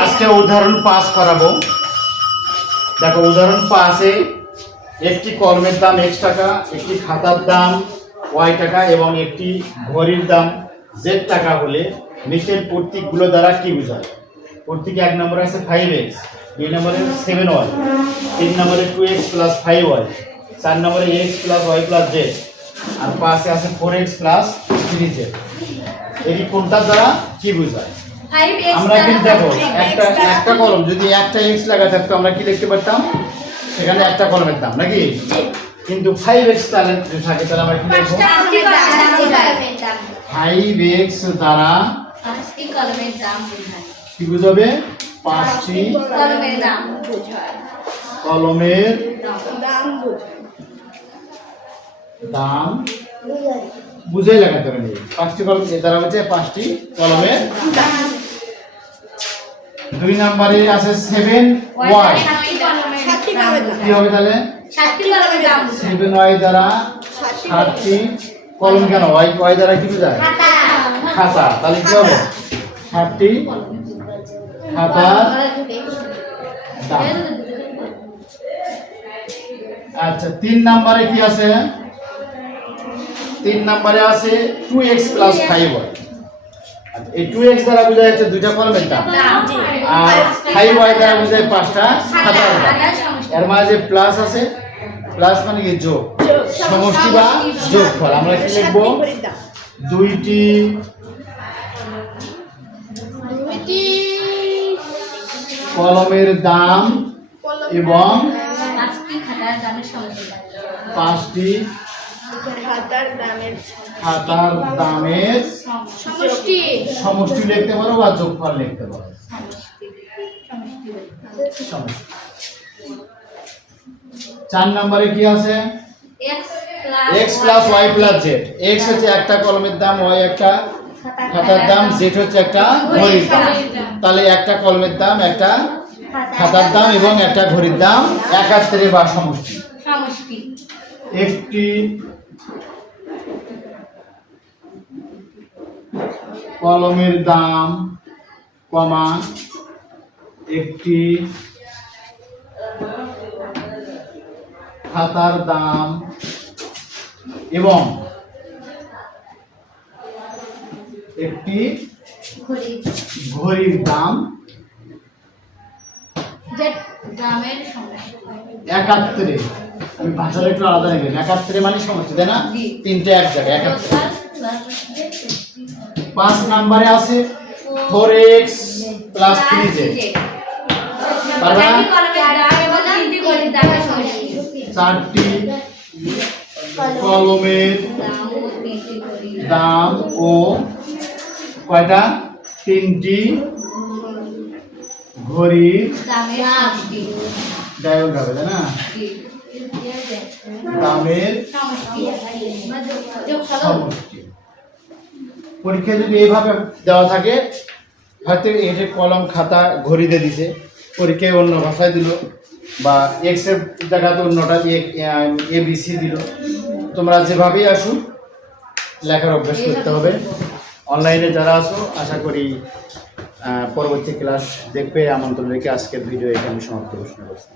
আজকে উদাহরণ 5 করাবো। দেখো উদাহরণ 5-এ একটি কলমের দাম x টাকা, একটি খাতার দাম y টাকা এবং একটি ঘড়ির দাম z টাকা হলে নিচের প্রতীকগুলো দ্বারা কি বোঝায়? প্রতীক 1 নম্বরে আছে 5x, 2 নম্বরে 7y, 3 নম্বরে 2x + 5y, 4 নম্বরে x + y + z, আর 5-এ আছে 4x + 3z। এই কোনটা দ্বারা কি বোঝায়? আমরা কিন্তু দেখো একটা কলম যদি একটা x লাগা থাকতো আমরা কি লিখতে পারতাম? সেখানে একটা কলমের দাম নাকি? কিন্তু 5x তাহলে যদি থাকে তাহলে আমরা কি লিখব? 5x দ্বারা 5টি কলমের দাম বোঝায়। কি বুঝাবে? 5টি কলমের দাম বোঝায়। কলমের দাম বোঝায়। দাম বুঝাই লাগাতে হবে। 5টি কলম দ্বারা হচ্ছে 5টি কলমের দাম। 2 নম্বরে আছে 7y। কি হবে তাহলে? 7টি কলমের দাম 7y দ্বারা 7টি কলম। কেন y দ্বারা কি বোঝায়? খাতা। তাহলে কি হবে? 7টি খাতার দাম। আচ্ছা 3 নম্বরে কি আছে? 3 নম্বরে আছে 2x + 5y। এই 2x দ্বারা বোঝায় হচ্ছে দুইটা কলমের দাম, আর 5y দ্বারা বোঝায় 5টা খাতার দাম। এর মাঝে প্লাস আছে, প্লাস মানে কি যোগ, সমষ্টি বা যোগফল। আমরা কি লিখব? দুইটি কলমের দাম এবং 5টি খাতার দামের সমষ্টি। 5টি খাতার দামের সমষ্টি লিখতে পারো বা যোগফল লিখতে পারো। সমষ্টি। 4 নম্বরে কি আছে? x + y + z। x হচ্ছে একটা কলমের দাম, y একটা খাতার দাম, z হচ্ছে একটা ঘড়ির দাম। তাহলে একটা কলমের দাম, একটা খাতার দাম এবং একটা ঘড়ির দাম একাত্তরে বা সমষ্টি। একটি কলমের দাম কমা একটি খাতার দাম এবং একটি ঘড়ির দাম একাত্তরে। আমি ভাষাটা একটু আলাদা নেবেন। একাত্তরে মানে সমষ্টি, তাই না? তিনটে এক জায়গায় একাত্তরে। 5 নম্বরে আছে 4x + 3z। পারবা? 4টি কলমের দাম ও কয়টা? 3টি ঘড়ির দামের হবে, তাই না? দামের সমষ্টি। পরীক্ষায় যদি এইভাবে দেওয়া থাকে, হয়তো এটা কলম খাতা ঘড়ি দিয়ে দিছে, পরীক্ষায় অন্য ভাষায় দিল বা এক্স এর জায়গাতে অন্যটা ABC দিল। তোমরা যেভাবেই আসো লেখার অভ্যাস করতে হবে। অনলাইনে যারা আসো আশা করি পরবর্তী ক্লাস দেখবে। আমন্ত্রণ রেখে আজকের ভিডিও এখানে সমাপ্ত ঘোষণা করছি।